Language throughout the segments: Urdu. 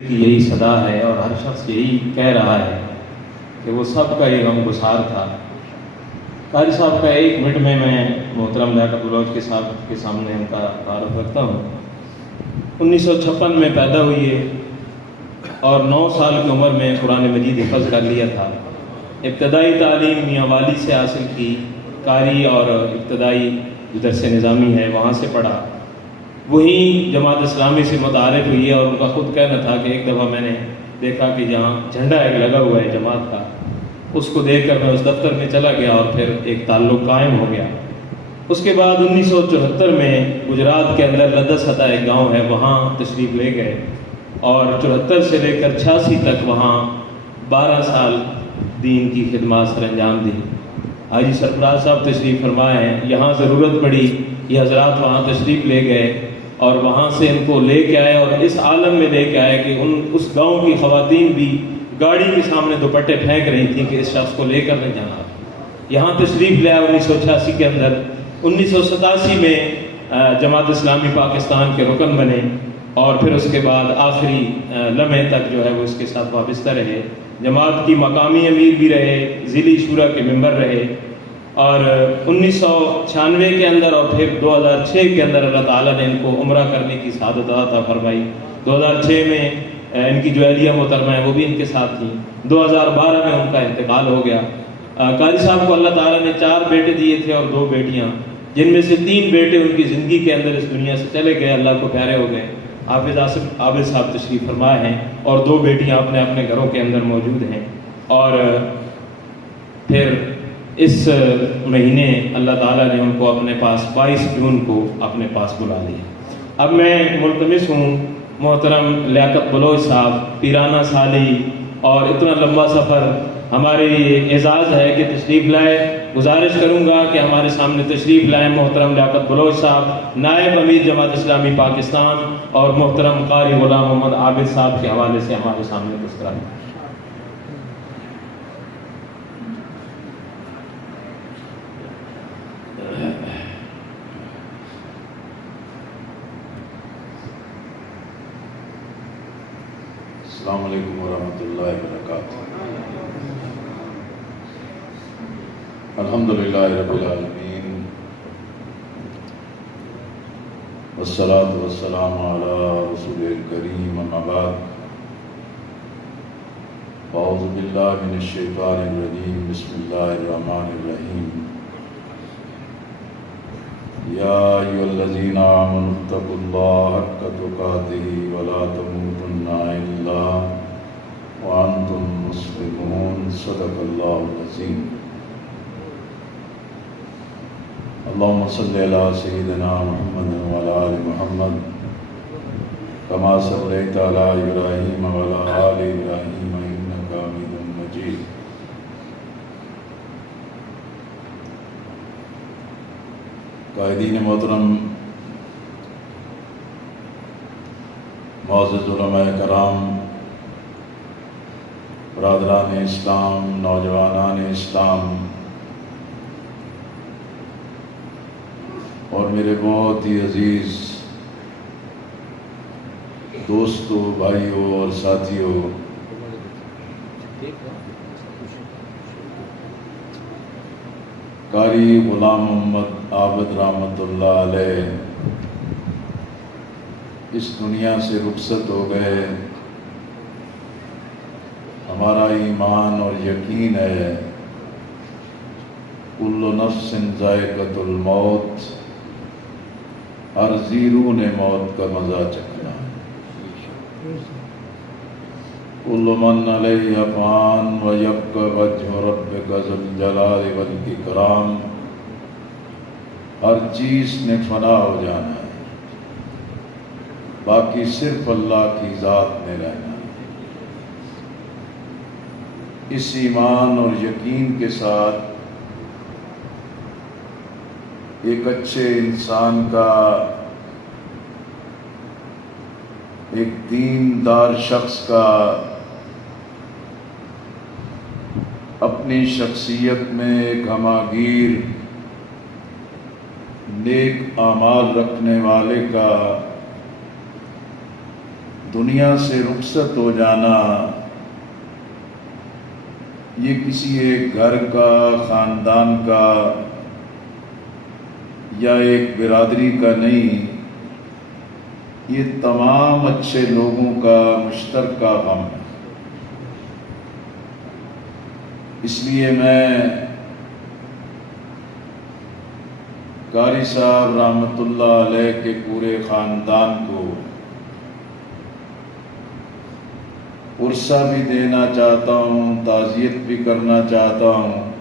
کی یہی صدا ہے اور ہر شخص یہی کہہ رہا ہے کہ وہ سب کا یہ غمگسار تھا۔ قاری صاحب کا 1 منٹ میں محترم لیاقت بلوچ کے صاحب کے سامنے ان کا تعارف رکھتا ہوں۔ 1956 میں پیدا ہوئی ہے اور 9 سال کی عمر میں قرآن مجید حفظ کر لیا تھا۔ ابتدائی تعلیم میاں والی سے حاصل کی، قاری اور ابتدائی درس نظامی ہے وہاں سے پڑھا۔ وہیں جماعت اسلامی سے متعارف ہوئی ہے اور ان کا خود کہنا تھا کہ ایک دفعہ میں نے دیکھا کہ جہاں جھنڈا ایک لگا ہوا ہے جماعت کا، اس کو دیکھ کر میں اس دفتر میں چلا گیا اور پھر ایک تعلق قائم ہو گیا۔ اس کے بعد 1974 میں گجرات کے اندر لدستا ایک گاؤں ہے، وہاں تشریف لے گئے اور 74 سے لے کر 86 تک وہاں 12 سال دین کی خدمات سر انجام دی۔ حاجی سرفراز صاحب تشریف فرمائے ہیں، یہاں ضرورت پڑی یہ حضرات وہاں تشریف لے گئے اور وہاں سے ان کو لے کے آئے اور اس عالم میں لے کے آئے کہ اس گاؤں کی خواتین بھی گاڑی کے سامنے دوپٹے پھینک رہی تھیں کہ اس شخص کو لے کر نہیں جانا۔ یہاں تشریف لے آئے 1986 کے اندر۔ 1987 میں جماعت اسلامی پاکستان کے رکن بنے اور پھر اس کے بعد آخری لمحے تک جو ہے وہ اس کے ساتھ وابستہ رہے۔ جماعت کی مقامی امیر بھی رہے، ضلعی شورا کے ممبر رہے اور 1996 کے اندر اور پھر 2006 کے اندر اللہ تعالیٰ نے ان کو عمرہ کرنے کی سعادت عطا فرمائی۔ 2006 میں ان کی جو اہلیہ محترمہ ہیں وہ بھی ان کے ساتھ تھیں۔ 2012 میں ان کا انتقال ہو گیا۔ قاری صاحب کو اللہ تعالیٰ نے 4 بیٹے دیے تھے اور 2 بیٹیاں، جن میں سے 3 بیٹے ان کی زندگی کے اندر اس دنیا سے چلے گئے، اللہ کو پیارے ہو گئے۔ حافظ عابد صاحب تشریف فرمائے ہیں اور 2 بیٹیاں اپنے اپنے گھروں کے اندر موجود ہیں۔ اور پھر اس مہینے اللہ تعالیٰ نے ان کو اپنے پاس 22 جون کو اپنے پاس بلا لیا۔ اب میں ملتمس ہوں محترم لیاقت بلوچ صاحب، پیرانہ سالی اور اتنا لمبا سفر ہمارے لیے اعزاز ہے کہ تشریف لائے۔ گزارش کروں گا کہ ہمارے سامنے تشریف لائیں محترم لیاقت بلوچ صاحب، نائب امیر جماعت اسلامی پاکستان، اور محترم قاری غلام محمد عابد صاحب کے حوالے سے ہمارے سامنے تذکرہ ہے۔ السلام علیکم ورحمۃ اللہ وبرکاتہ۔ الحمدللہ رب العالمین والصلاة والسلام علی رسول الکریم، اما بعد، اعوذ باللہ من الشیطان الرجیم، بسم اللہ الرحمن الرحیم۔ یا ایھا الذین آمنوا اتقوا اللہ حق تقاتہ ولا تموتن الا وانتم مسلمون، صدق اللہ العظیم۔ اللہم صلی علی سیدنا محمد وعلی آل محمد کما صلیت علی ابراہیم وعلی آل ابراہیم انک حمید مجید۔ قائدین محترم، معزز علماء کرام، برادران اسلام، نوجوانان اسلام اور میرے بہت ہی عزیز دوستوں، بھائیوں اور ساتھیوں، قاری غلام محمد عابد رحمۃ اللہ علیہ اس دنیا سے رخصت ہو گئے۔ ہمارا ایمان اور یقین ہے کل نفس ذائقۃ الموت، ہر ذی روح نے موت کا مزہ چکھنا ہے۔ کل من علیہ فان ویبقی وجہ ربک ذو الجلال والاکرام، ہر چیز نے فنا ہو جانا ہے، باقی صرف اللہ کی ذات میں رہنا ہے۔ اس ایمان اور یقین کے ساتھ ایک اچھے انسان کا، ایک دیندار شخص کا اپنی شخصیت میں ایک ہماگیر نیک اعمال رکھنے والے کا دنیا سے رخصت ہو جانا یہ کسی ایک گھر کا، خاندان کا یا ایک برادری کا نہیں، یہ تمام اچھے لوگوں کا مشترکہ غم ہے۔ اس لیے میں قاری صاحب رحمۃ اللہ علیہ کے پورے خاندان کو عرصہ بھی دینا چاہتا ہوں، تعزیت بھی کرنا چاہتا ہوں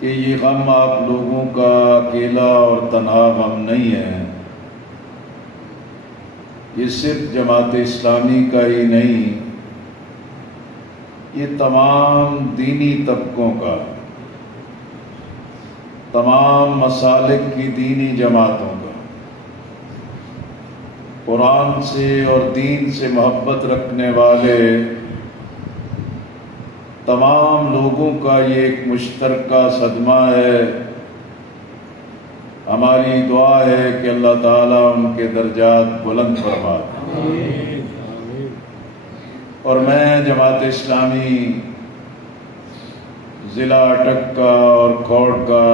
کہ یہ غم آپ لوگوں کا اکیلا اور تنہا غم نہیں ہے، یہ صرف جماعت اسلامی کا ہی نہیں، یہ تمام دینی طبقوں کا، تمام مسالک کی دینی جماعتوں کا، قرآن سے اور دین سے محبت رکھنے والے تمام لوگوں کا یہ ایک مشترکہ صدمہ ہے۔ ہماری دعا ہے کہ اللہ تعالیٰ ان کے درجات بلند فرما دے۔ اور میں جماعت اسلامی ضلع اٹک کا اور کھوڑ کا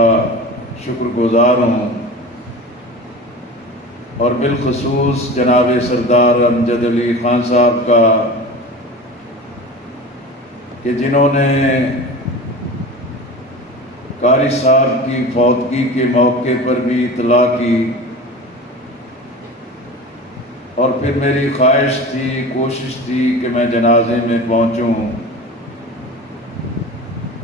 شکر گزار ہوں، اور بالخصوص جناب سردار امجد علی خان صاحب کا کہ جنہوں نے قاری صاحب کی فوتگی کے موقع پر بھی اطلاع کی، اور پھر میری خواہش تھی، کوشش تھی کہ میں جنازے میں پہنچوں،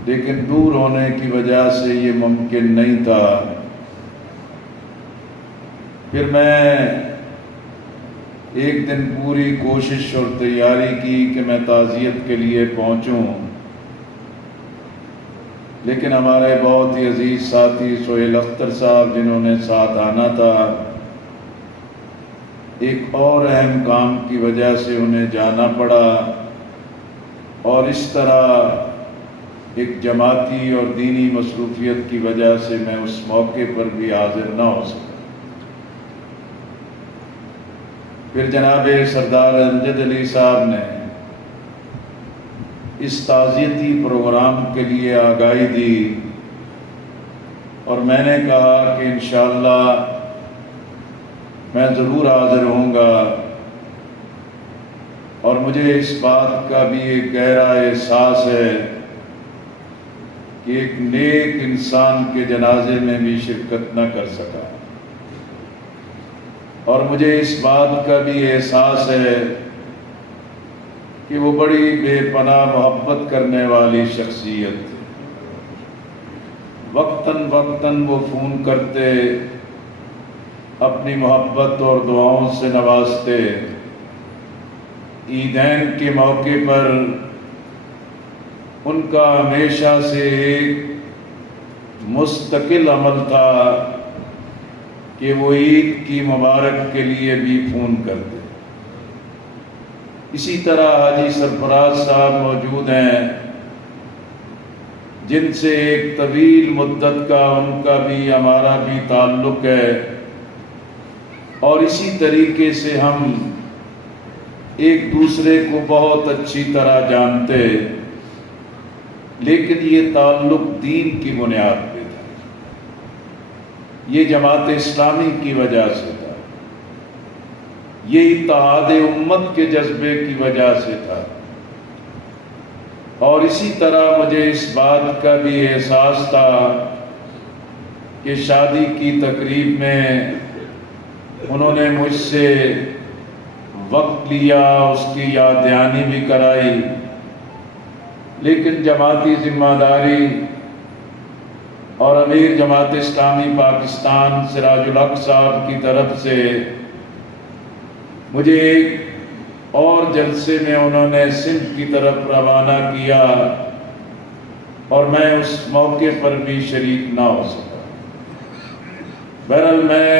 لیکن دور ہونے کی وجہ سے یہ ممکن نہیں تھا۔ پھر میں ایک دن پوری کوشش اور تیاری کی کہ میں تعزیت کے لیے پہنچوں، لیکن ہمارے بہت ہی عزیز ساتھی سہیل اختر صاحب جنہوں نے ساتھ آنا تھا، ایک اور اہم کام کی وجہ سے انہیں جانا پڑا، اور اس طرح ایک جماعتی اور دینی مصروفیت کی وجہ سے میں اس موقع پر بھی حاضر نہ ہو سکا۔ پھر جناب سردار امجد علی صاحب نے اس تعزیتی پروگرام کے لیے آگاہی دی، اور میں نے کہا کہ انشاءاللہ میں ضرور حاضر ہوں گا، اور مجھے اس بات کا بھی ایک گہرا احساس ہے کہ ایک نیک انسان کے جنازے میں بھی شرکت نہ کر سکا، اور مجھے اس بات کا بھی احساس ہے کہ وہ بڑی بے پناہ محبت کرنے والی شخصیت تھی۔ وقتاً وقتاً وہ فون کرتے، اپنی محبت اور دعاؤں سے نوازتے۔ عیدین کے موقع پر ان کا ہمیشہ سے ایک مستقل عمل تھا کہ وہ عید کی مبارک کے لیے بھی فون کرتے۔ اسی طرح حاجی سرفراز صاحب موجود ہیں، جن سے ایک طویل مدت کا ان کا بھی ہمارا بھی تعلق ہے، اور اسی طریقے سے ہم ایک دوسرے کو بہت اچھی طرح جانتے، لیکن یہ تعلق دین کی بنیاد پہ تھا، یہ جماعت اسلامی کی وجہ سے تھا، یہ اتحاد امت کے جذبے کی وجہ سے تھا۔ اور اسی طرح مجھے اس بات کا بھی احساس تھا کہ شادی کی تقریب میں انہوں نے مجھ سے وقت لیا، اس کی یاد دہانی بھی کرائی، لیکن جماعتی ذمہ داری اور امیر جماعت اسلامی پاکستان سراج الحق صاحب کی طرف سے مجھے ایک اور جلسے میں انہوں نے سندھ کی طرف روانہ کیا، اور میں اس موقع پر بھی شریک نہ ہو سکا۔ بہرحال میں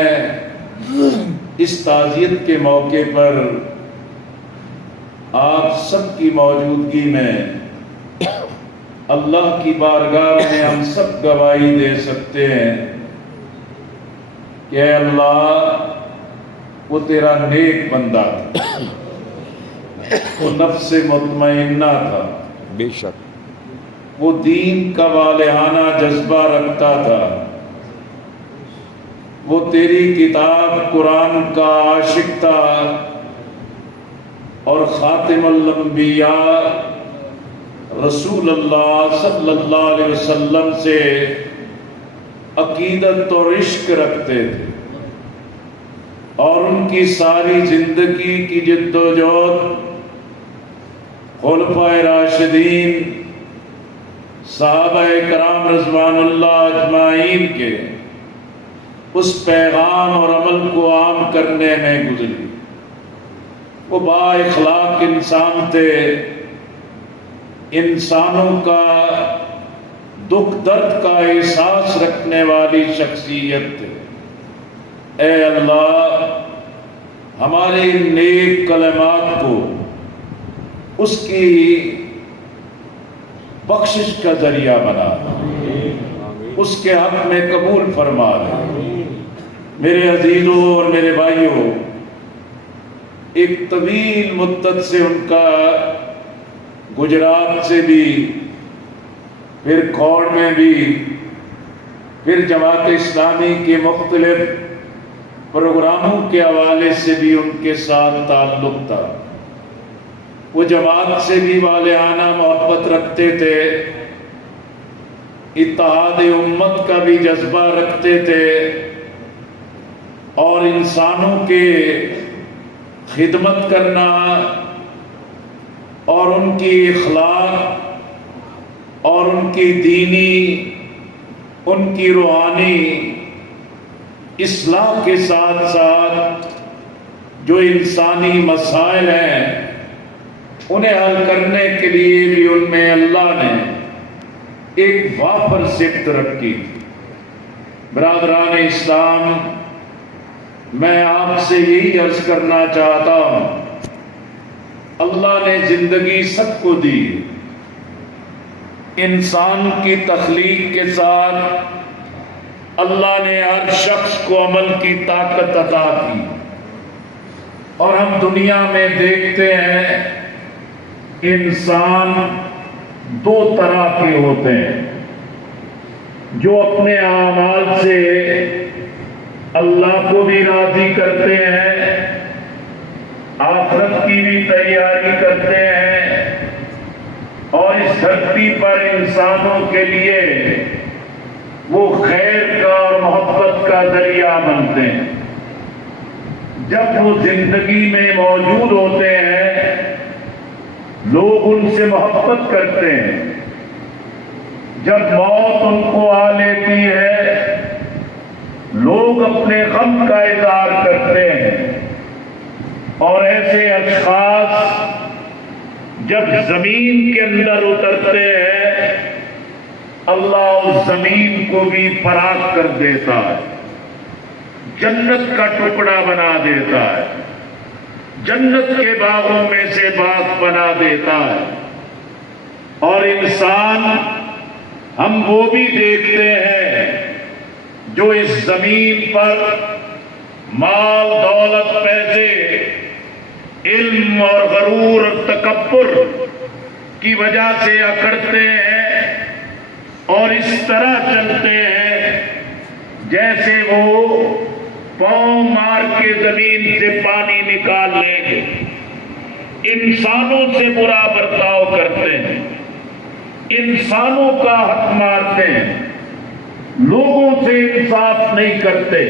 اس تعزیت کے موقع پر آپ سب کی موجودگی میں اللہ کی بارگاہ میں ہم سب گواہی دے سکتے ہیں کہ اے اللہ، وہ تیرا نیک بندہ تھا، وہ نفس مطمئنہ تھا، بے شک وہ دین کا والہانہ جذبہ رکھتا تھا، وہ تیری کتاب قرآن کا عاشق تھا، اور خاتم الانبیاء رسول اللہ صلی اللہ علیہ وسلم سے عقیدت اور عشق رکھتے تھے، اور ان کی ساری زندگی کی جد و جہد خلفائے راشدین صحابہ کرام رضوان اللہ اجمعین کے اس پیغام اور عمل کو عام کرنے میں گزری۔ وہ با اخلاق انسان تھے، انسانوں کا دکھ درد کا احساس رکھنے والی شخصیت تھے۔ اے اللہ، ہمارے نیک کلمات کو اس کی بخشش کا ذریعہ بنا، اس کے حق میں قبول فرما دے۔ میرے عزیزوں اور میرے بھائیوں، ایک طویل مدت سے ان کا گجرات سے بھی، پھر کوڑ میں بھی، پھر جماعت اسلامی کے مختلف پروگراموں کے حوالے سے بھی ان کے ساتھ تعلق تھا۔ وہ جماعت سے بھی والہانہ محبت رکھتے تھے، اتحاد امت کا بھی جذبہ رکھتے تھے، اور انسانوں کے خدمت کرنا اور ان کی اخلاق اور ان کی دینی، ان کی روحانی اصلاح کے ساتھ ساتھ جو انسانی مسائل ہیں انہیں حل کرنے کے لیے بھی ان میں اللہ نے ایک وافر صفت رکھی۔ برادران اسلام، میں آپ سے یہی عرض کرنا چاہتا ہوں، اللہ نے زندگی سب کو دی، انسان کی تخلیق کے ساتھ اللہ نے ہر شخص کو عمل کی طاقت عطا کی، اور ہم دنیا میں دیکھتے ہیں انسان دو طرح کے ہوتے ہیں، جو اپنے اعمال سے اللہ کو بھی راضی کرتے ہیں، آخرت کی بھی تیاری کرتے ہیں، اور اس دھرتی پر انسانوں کے لیے وہ خیر کا اور محبت کا ذریعہ بنتے ہیں۔ جب وہ زندگی میں موجود ہوتے ہیں لوگ ان سے محبت کرتے ہیں، جب موت ان کو آ لیتی ہے لوگ اپنے غم کا اظہار کرتے ہیں، اور ایسے اشخاص جب زمین کے اندر اترتے ہیں اللہ اس زمین کو بھی فراخ کر دیتا ہے، جنت کا ٹکڑا بنا دیتا ہے، جنت کے باغوں میں سے باغ بنا دیتا ہے۔ اور انسان ہم وہ بھی دیکھتے ہیں جو اس زمین پر مال دولت پیسے علم اور غرور اور تکبر کی وجہ سے اکڑتے ہیں اور اس طرح چلتے ہیں جیسے وہ پاؤں مار کے زمین سے پانی نکال لیں گے، انسانوں سے برا برتاؤ کرتے ہیں، انسانوں کا حق مارتے ہیں، لوگوں سے انصاف نہیں کرتے،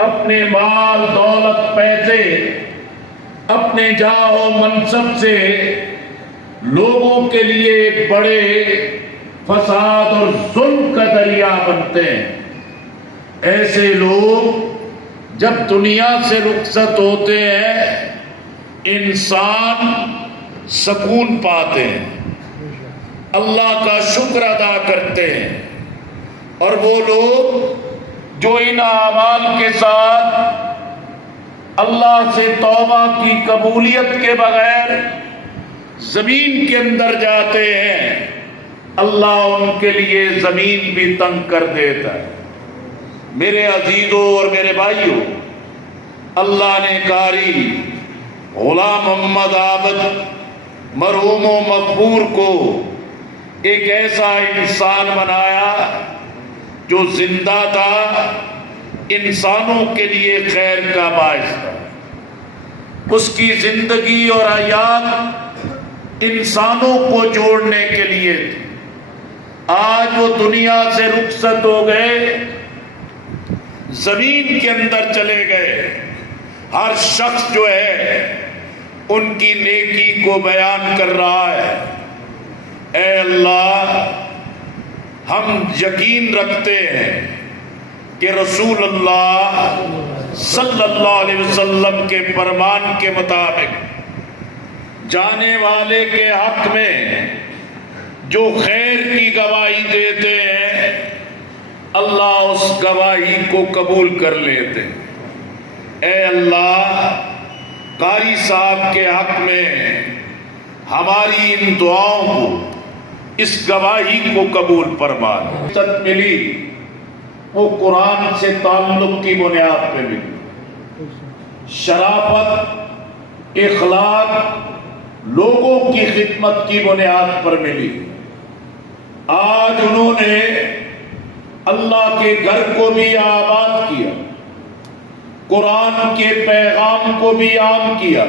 اپنے مال دولت پیسے اپنے جاہ و منصب سے لوگوں کے لیے ایک بڑے فساد اور ظلم کا ذریعہ بنتے ہیں۔ ایسے لوگ جب دنیا سے رخصت ہوتے ہیں انسان سکون پاتے ہیں، اللہ کا شکر ادا کرتے ہیں، اور وہ لوگ جو ان اعمال کے ساتھ اللہ سے توبہ کی قبولیت کے بغیر زمین کے اندر جاتے ہیں اللہ ان کے لیے زمین بھی تنگ کر دیتا ہے۔ میرے عزیزوں اور میرے بھائیوں، اللہ نے قاری غلام محمد عابد مرحوم و مغفور کو ایک ایسا انسان بنایا جو زندہ تھا، انسانوں کے لیے خیر کا باعث تھا. اس کی زندگی اور حیات انسانوں کو جوڑنے کے لیے تھی. آج وہ دنیا سے رخصت ہو گئے، زمین کے اندر چلے گئے. ہر شخص جو ہے ان کی نیکی کو بیان کر رہا ہے. اے اللہ، ہم یقین رکھتے ہیں کہ رسول اللہ صلی اللہ علیہ وسلم کے فرمان کے مطابق جانے والے کے حق میں جو خیر کی گواہی دیتے ہیں، اللہ اس گواہی کو قبول کر لیتے ہیں. اے اللہ، قاری صاحب کے حق میں ہماری ان دعاؤں کو، اس گواہی کو قبول فرما. عزت ملی وہ قرآن سے تعلق کی بنیاد پہ ملی. شرافت، اخلاق، لوگوں کی خدمت کی بنیاد پر ملی. آج انہوں نے اللہ کے گھر کو بھی آباد کیا، قرآن کے پیغام کو بھی عام کیا،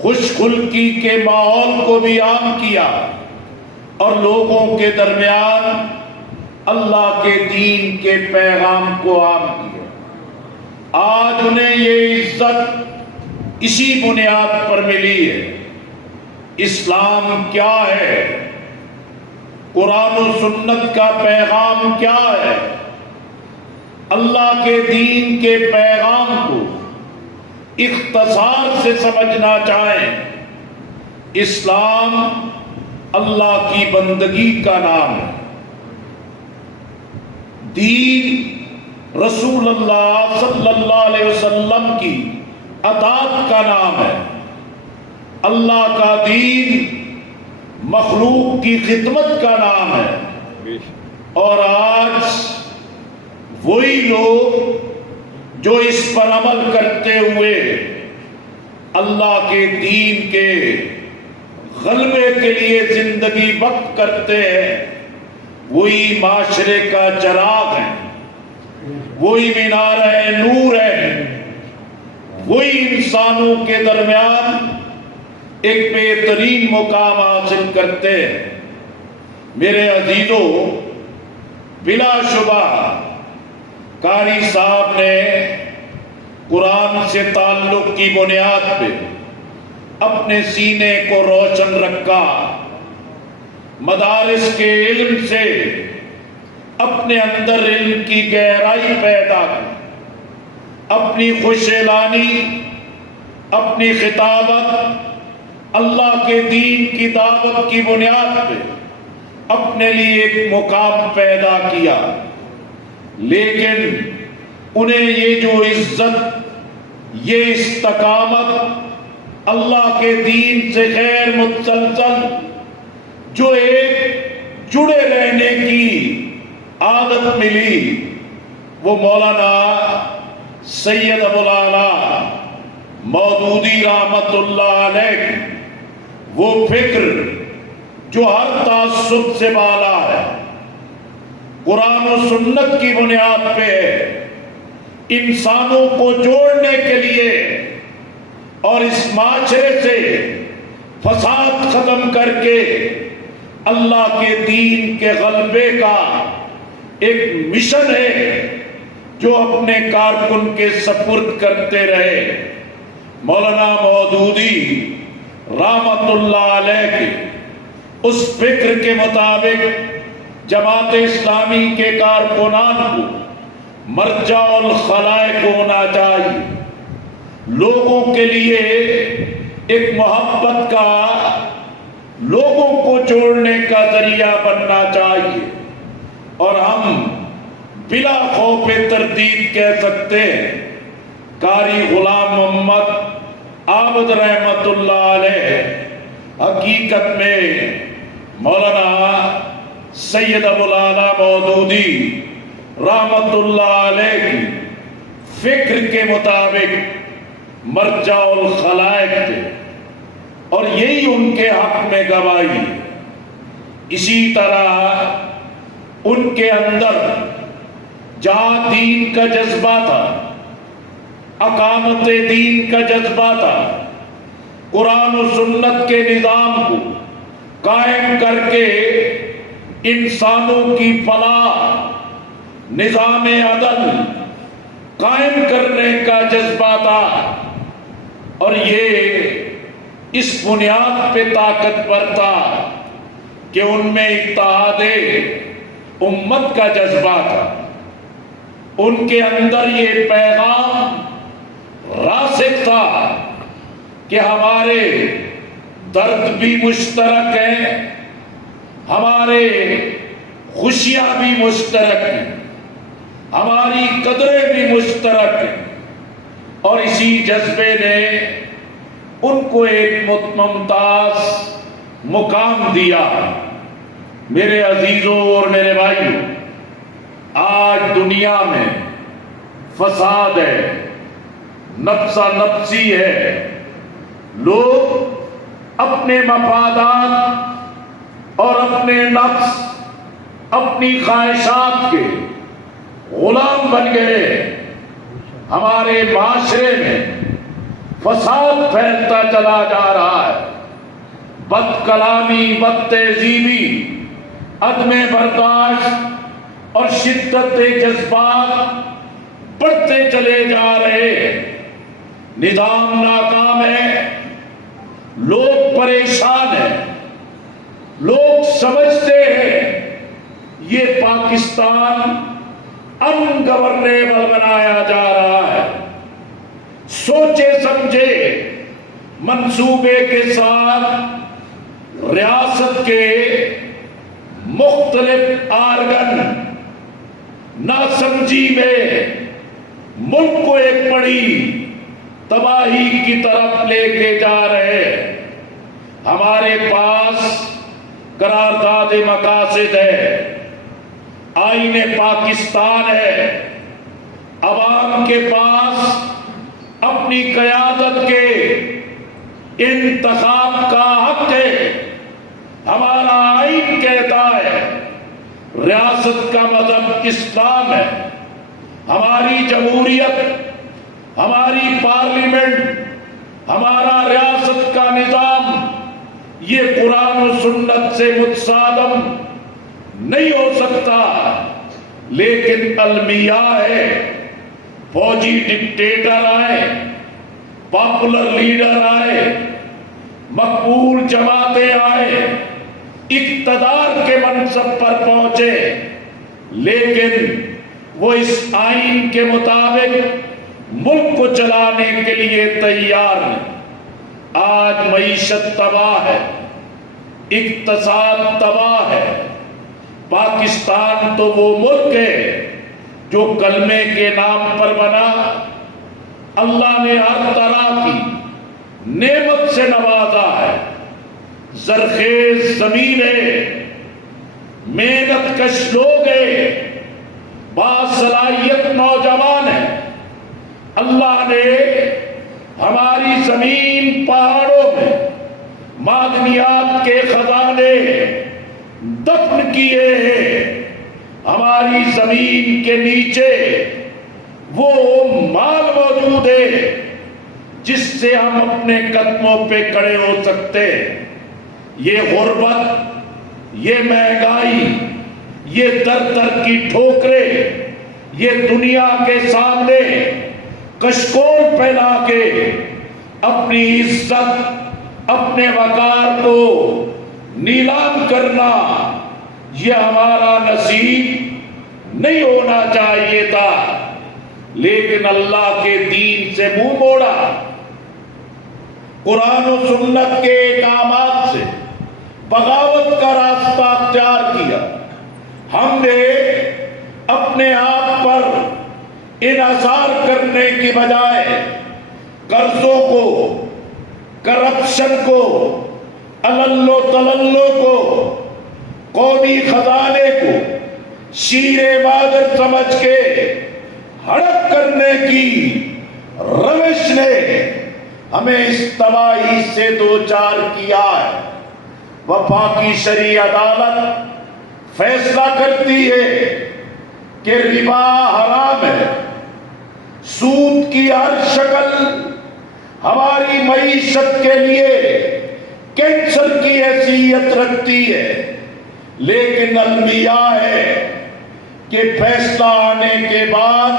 خوش خلقی کے ماحول کو بھی عام کیا، اور لوگوں کے درمیان اللہ کے دین کے پیغام کو عام کیا. آج انہیں یہ عزت اسی بنیاد پر ملی ہے. اسلام کیا ہے؟ قرآن و سنت کا پیغام کیا ہے؟ اللہ کے دین کے پیغام کو اختصار سے سمجھنا چاہیں. اسلام اللہ کی بندگی کا نام ہے. دین رسول اللہ صلی اللہ علیہ وسلم کی اطاعت کا نام ہے. اللہ کا دین مخلوق کی خدمت کا نام ہے. اور آج وہی لوگ جو اس پر عمل کرتے ہوئے اللہ کے دین کے غلبے کے لیے زندگی وقف کرتے ہیں، وہی معاشرے کا چراغ ہے، وہی مینارہ نور ہے، وہی انسانوں کے درمیان ایک بہترین مقام حاصل کرتے ہیں. میرے عزیزوں، بلا شبہ قاری صاحب نے قرآن سے تعلق کی بنیاد پہ اپنے سینے کو روشن رکھا، مدارس کے علم سے اپنے اندر علم کی گہرائی پیدا کی، اپنی خوش اعلانی، اپنی خطابت اللہ کے دین کی دعوت کی بنیاد پہ اپنے لیے ایک مقام پیدا کیا. لیکن انہیں یہ جو عزت، یہ استقامت، اللہ کے دین سے غیر متسلسل جو ایک جڑے رہنے کی عادت ملی، وہ مولانا سید ابوالعلا مودودی رحمت اللہ علیہ کی وہ فکر جو ہر تعصب سے بالا ہے، قرآن و سنت کی بنیاد پہ انسانوں کو جوڑنے کے لیے اور اس معاشرے سے فساد ختم کر کے اللہ کے دین کے غلبے کا ایک مشن ہے جو اپنے کارکن کے سپرد کرتے رہے. مولانا مودودی رحمت اللہ علیہ کے اس فکر کے مطابق جماعت اسلامی کے کارکنان کو مرجع الخلائق ہونا چاہیے، لوگوں کے لیے ایک محبت کا، لوگوں کو جوڑنے کا ذریعہ بننا چاہیے. اور ہم بلا خوف تردید کہہ سکتے ہیں قاری غلام محمد عابد رحمت اللہ علیہ حقیقت میں مولانا سید ابوالعلا مودودی رحمت اللہ علیہ کی فکر کے مطابق مرجع الخلائق تھے اور یہی ان کے حق میں گواہی ہے۔ اسی طرح ان کے اندر جہاں دین کا جذبہ تھا، اقامت دین کا جذبہ تھا، قرآن و سنت کے نظام کو قائم کر کے انسانوں کی فلاح، نظام عدل قائم کرنے کا جذبہ تھا، اور یہ اس بنیاد پہ طاقتور تھا کہ ان میں اتحاد امت کا جذبہ تھا۔ ان کے اندر یہ پیغام راسخ تھا کہ ہمارے درد بھی مشترک ہیں، ہمارے خوشیاں بھی مشترک ہیں، ہماری قدریں بھی مشترک ہیں، اور اسی جذبے نے ان کو ایک ممتاز مقام دیا۔ میرے عزیزوں اور میرے بھائیوں، آج دنیا میں فساد ہے، نفسا نفسی ہے، لوگ اپنے مفادات اور اپنے نفس، اپنی خواہشات کے غلام بن گئے۔ ہمارے معاشرے میں فساد پھیلتا چلا جا رہا ہے، بد کلامی، بد تہذیبی، عدم برداشت اور شدت جذبات بڑھتے چلے جا رہے، نظام ناکام ہے، لوگ پریشان ہیں، لوگ سمجھتے ہیں یہ پاکستان ان گورنیبل بنایا جا رہا ہے، سوچے سمجھے منصوبے کے ساتھ ریاست کے مختلف آرگن ناسمجھی میں ملک کو ایک بڑی تباہی کی طرف لے کے جا رہے۔ ہمارے پاس قرارداد مقاصد ہے، آئین پاکستان ہے، عوام کے پاس اپنی قیادت کے انتخاب کا حق ہے۔ ہمارا آئین کہتا ہے ریاست کا مذہب اسلام ہے، ہماری جمہوریت، ہماری پارلیمنٹ، ہمارا ریاست کا نظام یہ قرآن و سنت سے متصادم نہیں ہو سکتا، لیکن المیہ ہے، فوجی ڈکٹیٹر آئے، پاپولر لیڈر آئے، مقبول جماعتیں آئے، اقتدار کے منصب پر پہنچے، لیکن وہ اس آئین کے مطابق ملک کو چلانے کے لیے تیار نہیں۔ آج معیشت تباہ ہے، اقتصاد تباہ ہے۔ پاکستان تو وہ ملک ہے جو کلمے کے نام پر بنا، اللہ نے ہر طرح کی نعمت سے نوازا ہے، زرخیز زمین ہے، محنت کش لوگ ہیں، باصلاحیت نوجوان ہیں۔ اللہ نے ہماری زمین، پہاڑوں میں معدنیات کے خزانے دفن کیے ہیں۔ ہماری زمین کے نیچے وہ مال موجود ہے جس سے ہم اپنے قدموں پہ کھڑے ہو سکتے ہیں۔ یہ غربت، یہ مہنگائی، یہ در در کی ٹھوکریں، یہ دنیا کے سامنے کشکول پھیلا کے اپنی عزت، اپنے وقار کو نیلام کرنا، یہ ہمارا نصیب نہیں ہونا چاہیے تھا، لیکن اللہ کے دین سے منہ موڑا، قرآن و سنت کے احکامات سے بغاوت کا راستہ اختیار کیا۔ ہم نے اپنے آپ پر انحصار کرنے کی بجائے قرضوں کو، کرپشن کو، علل و تللو کو، قومی خزانے کو شیر مادر سمجھ کے ہڑپ کرنے کی روش نے ہمیں اس تباہی سے دوچار کیا ہے۔ وفا کی شرعی عدالت فیصلہ کرتی ہے کہ ربا حرام ہے، سود کی ہر شکل ہماری معیشت کے لیے کینسر کی حیثیت رکھتی ہے، لیکن المیہ ہے کہ فیصلہ آنے کے بعد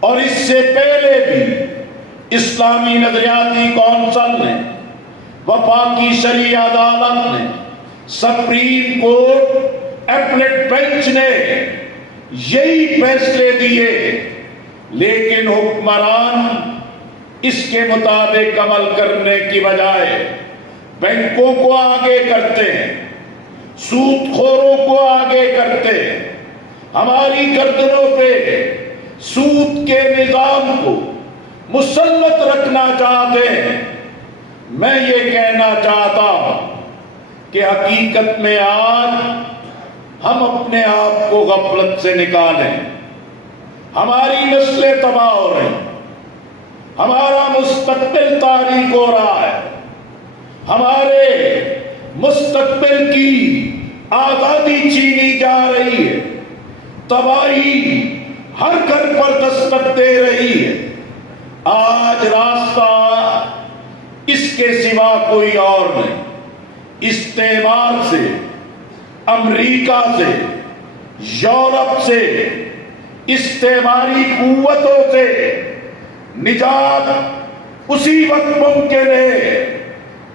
اور اس سے پہلے بھی اسلامی نظریاتی کونسل نے، وفاقی شرعی عدالت نے، سپریم کورٹ، اپلیٹ بینچ نے یہی فیصلے دیے، لیکن حکمران اس کے مطابق عمل کرنے کی بجائے بینکوں کو آگے کرتے ہیں، سود خوروں کو آگے کرتے ہیں، ہماری گردنوں پہ سود کے نظام کو مسلط رکھنا چاہتے ہیں۔ میں یہ کہنا چاہتا ہوں کہ حقیقت میں آج ہم اپنے آپ کو غفلت سے نکالیں، ہماری نسلیں تباہ ہو رہی، ہمارا مستقبل تاریک ہو رہا ہے، ہمارے مستقبل کی آزادی چھینی جا رہی ہے، تباہی ہر گھر پر دستک دے رہی ہے۔ آج راستہ اس کے سوا کوئی اور نہیں، استعمار سے، امریکہ سے، یورپ سے، استعماری قوتوں سے نجات اسی وقت ممکن ہے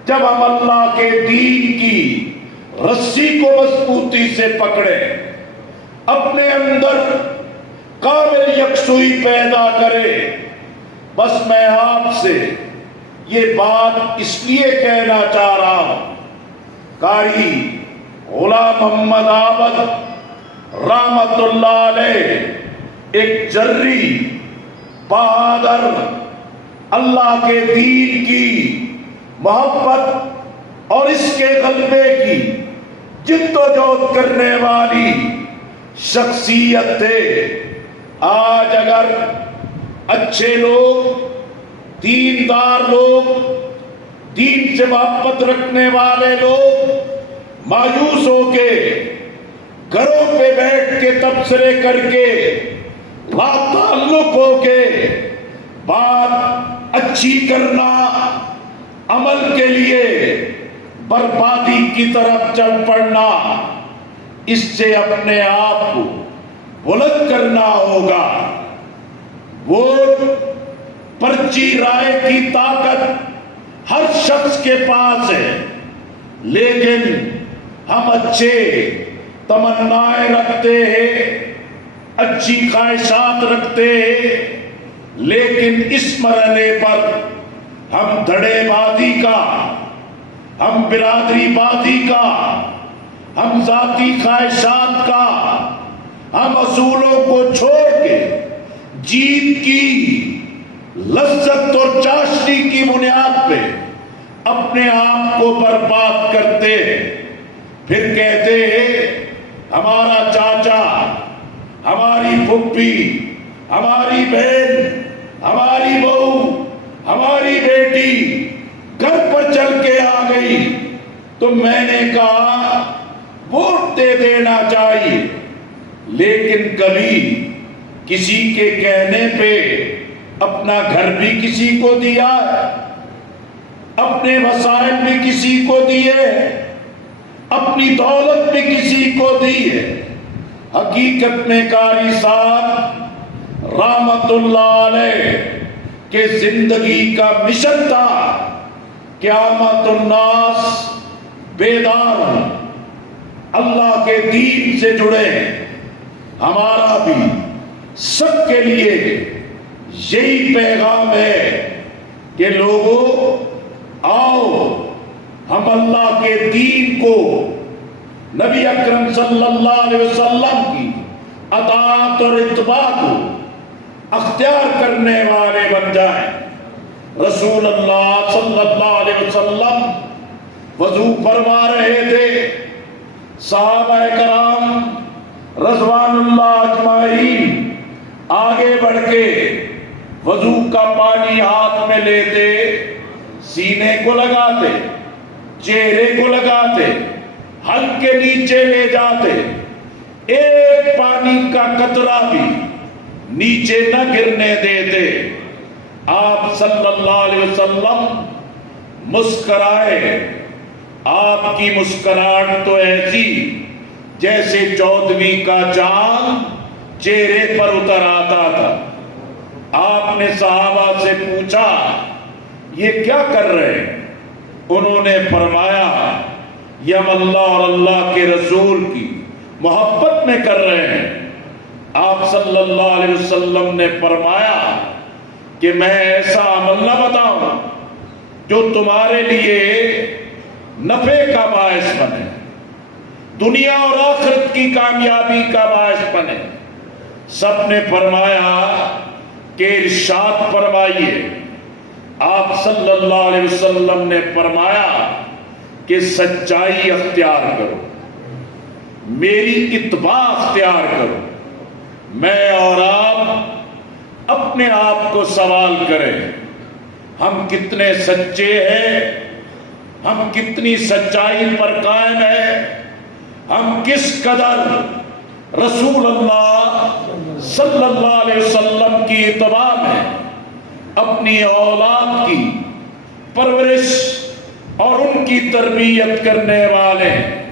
جب ہم اللہ کے دین کی رسی کو مضبوطی سے پکڑیں، اپنے اندر کامل یکسوئی پیدا کرے۔ بس میں آپ سے یہ بات اس لیے کہنا چاہ رہا ہوں، قاری غلام محمد عابد رحمت اللہ علیہ ایک جری، بہادر، اللہ کے دین کی محبت اور اس کے غلبے کی جد و جہد کرنے والی شخصیت تھے۔ آج اگر اچھے لوگ، دیندار لوگ، دین سے محبت رکھنے والے لوگ مایوس ہو کے گھروں پہ بیٹھ کے تبصرے کر کے لا تعلق ہو کے بات اچھی کرنا، عمل کے لیے بربادی کی طرف چل پڑنا، اس سے اپنے آپ کو بلند کرنا ہوگا۔ ووٹ، پرچی رائے کی طاقت ہر شخص کے پاس ہے، لیکن ہم اچھے تمنائیں رکھتے ہیں، اچھی خواہشات رکھتے ہیں، لیکن اس مرحلے پر ہم دھڑے بازی کا، ہم برادری بازی کا، ہم ذاتی خواہشات کا، ہم اصولوں کو چھوڑ کے جیت کی لذت اور چاشنی کی بنیاد پہ اپنے آپ کو برباد کرتے ہیں، پھر کہتے ہیں ہمارا چاچا، ہماری پھپھی، ہماری بہن، ہماری بہو، ہماری بیٹی گھر پر چل کے آ گئی تو میں نے کہا ووٹ دے دینا چاہیے، لیکن کبھی کسی کے کہنے پہ اپنا گھر بھی کسی کو دیا، اپنے وسائل بھی کسی کو دیے، اپنی دولت بھی کسی کو دی ہے۔ حقیقت میں قاری صاحب رحمت اللہ علیہ کہ زندگی کا مشن تھا قیامت الناس بیدار ہوں، اللہ کے دین سے جڑے ہیں۔ ہمارا بھی سب کے لیے یہی پیغام ہے کہ لوگوں آؤ ہم اللہ کے دین کو، نبی اکرم صلی اللہ علیہ وسلم کی اطاعت اور اتباع کو اختیار کرنے والے بن جائیں۔ رسول اللہ صلی اللہ علیہ وسلم وضو فرما رہے تھے، صحابہ کرام رضوان اللہ اجمعین آگے بڑھ کے وضو کا پانی ہاتھ میں لیتے، سینے کو لگاتے، چہرے کو لگاتے، حلق کے نیچے لے جاتے، ایک پانی کا قطرہ بھی نیچے نہ گرنے دیتے۔ آپ صلی اللہ علیہ وسلم مسکرائے، آپ کی مسکراہٹ تو ایسی جیسے 14ویں کا چاند چہرے پر اتر آتا تھا۔ آپ نے صحابہ سے پوچھا یہ کیا کر رہے ہیں؟ انہوں نے فرمایا یہ ہم اللہ اور اللہ کے رسول کی محبت میں کر رہے ہیں۔ آپ صلی اللہ علیہ وسلم نے فرمایا کہ میں ایسا عمل نہ بتاؤں جو تمہارے لیے نفع کا باعث بنے، دنیا اور آخرت کی کامیابی کا باعث بنے۔ سب نے فرمایا کہ ارشاد فرمائیے۔ آپ صلی اللہ علیہ وسلم نے فرمایا کہ سچائی اختیار کرو، میری اتباع اختیار کرو۔ میں اور آپ اپنے آپ کو سوال کریں، ہم کتنے سچے ہیں، ہم کتنی سچائی پر قائم ہیں، ہم کس قدر رسول اللہ صلی اللہ علیہ وسلم کی اتباع میں اپنی اولاد کی پرورش اور ان کی تربیت کرنے والے ہیں۔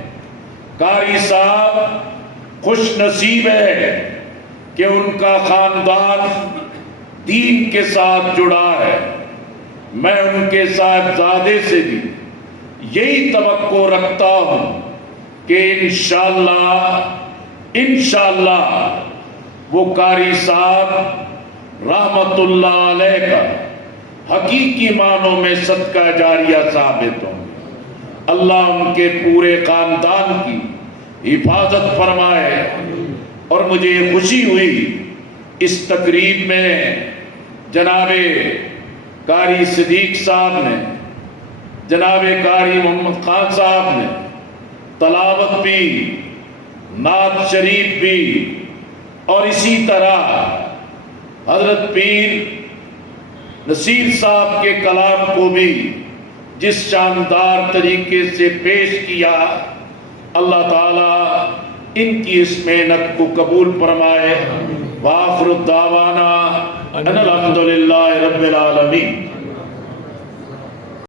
قاری صاحب خوش نصیب ہے کہ ان کا خاندان دین کے ساتھ جڑا ہے۔ میں ان کے صاحبزادے سے بھی یہی توقع رکھتا ہوں کہ انشاءاللہ وہ قاری صاحب رحمت اللہ علیہ کا حقیقی معنوں میں صدقہ جاریہ ثابت ہوں۔ اللہ ان کے پورے خاندان کی حفاظت فرمائے۔ اور مجھے خوشی ہوئی اس تقریب میں جناب قاری صدیق صاحب نے، جناب قاری محمد خان صاحب نے تلاوت بھی، نعت شریف بھی، اور اسی طرح حضرت پیر نصیر صاحب کے کلام کو بھی جس شاندار طریقے سے پیش کیا، اللہ تعالیٰ ان کی اس محنت کو قبول فرمائے۔ وآخر الدعوانا ان الحمدللہ رب العالمین۔